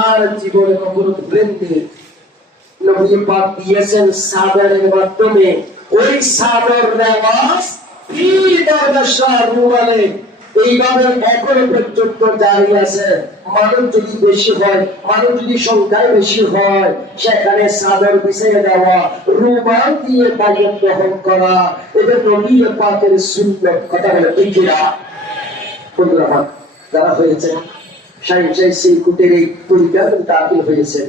আর জীবনে কখনো বৃন্দে নবী পাক দিয়েছেন সাদরের মাধ্যমে। ওই সাদর রেওয়াজ পীর দরবেশরা রুমালে এইভাবে এখনো পর্যন্ত জারি আছে। মানুষ যদি বেশি হয়, মানুষ যদি সংখ্যায় বেশি হয়, সেখানে সাদর বিছিয়ে দেওয়া, রুমাল দিয়ে বায়াত গ্রহণ করা, এটা নবী পাকের সুন্নাত। কথা বলে ঠিক কিনা বন্ধুরা? যারা হয়েছে সাইন্সাই সিলকুটের এই পরীক্ষা দাখিল হয়েছে,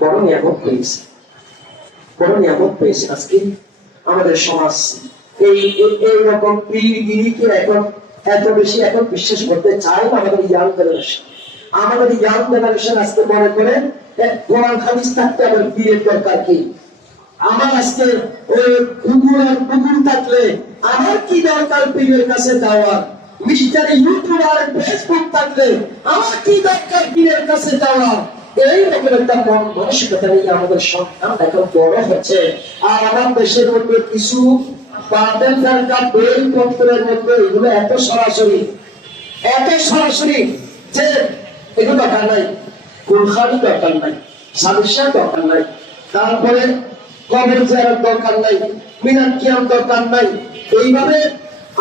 বড় নিয়ামত পেয়েছে, বড় নিয়ামত পেয়েছে। আজকে আমাদের সমাজ এইরকম পীরগিরিকে এখন এত বেশি এখন বিশ্বাস করতে চায় না। আমাদের ইয়াং জেনারেশন, আমাদের ইয়াং জেনারেশন আজকে মনে করে কোরআন হাদিস থাকতে আমার পীরের দরকার কি? আমার আজকে ওই গুগল আর গুগল থাকলে আমার কি দরকার পীরের কাছে যাওয়ার? মিস্টার ইউটিউব আর ফেসবুক থাকলে আমার কি দরকার পীরের কাছে যাওয়ার? এই রকম একটা মন মানসিকতা নিয়ে আমাদের সন্তান এখন বড় হচ্ছে। আর আমার দেশের মধ্যে কিছু বাতিল সরকার বই পত্রের মধ্যে এগুলো এত সরাসরি যে এগুলো দরকার নাই, কুলখানি দরকার নাই, সালিশা দরকার নাই, তারপরে কবর জিয়ারত দরকার নাই, মিলাদ কিয়াম দরকার নাই। এইভাবে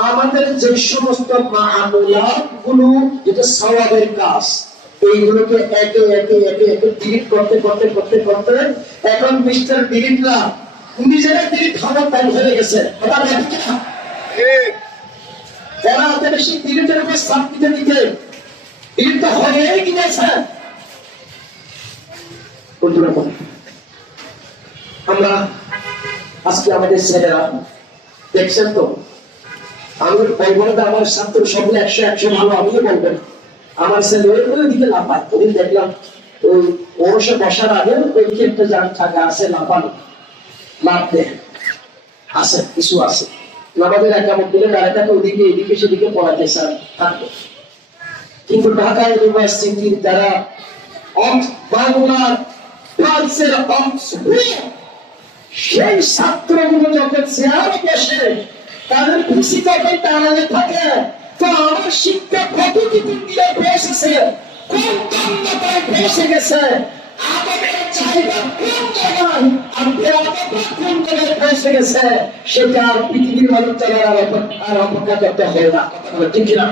আমাদের যে সমস্ত মামুলাত গুলো, যেটা সওয়াবের কাজ, এইগুলোকে একে একে একে একে ডিলিট করতে করতে করতে করতে এখন মিস্টার ডিলিটরা নিজেরা ডিলিট খাবার টাইম হয়ে গেছে। যারা এত বেশি ডিলিটের উপর চাপ দিতে দিতে ডিলিট তো হয়েই গিয়েছে। আমরা আজকে আমাদের ছেলেরা দেখছেন তো, আমি বলবো না আমার ছাত্র সকলে 100 ভালো, আমিও বলবেন আমার ছেলে ওই দিকে লাফায়। ওই দেখলাম ওই ওরসে বসার আগে ওইদিকে একটা জায়গা আছে, লাফানো লাভ দেয় আছে, কিছু আছে নামাজের একামত দিলে গাড়িটাকে ওইদিকে এদিকে সেদিকে পড়াতে থাকবে। কিন্তু ঢাকা ইউনিভার্সিটির যারা বাংলার ফ্রান্সের সেই ছাত্রগুলো যখন চেয়ারে বসে তাদের খুশি যখন টানালে থাকে, তো আমার শিক্ষা কত কিছু দিয়ে বসেছে, কোন কান্নাটায় বসে গেছে, আমাদের চাহিদা কোন জায়গায় আর কোন জায়গায় বসে গেছে, সেটা আর পৃথিবীর মানুষ আর অপেক্ষা করতে হয় না। ঠিক কিনা?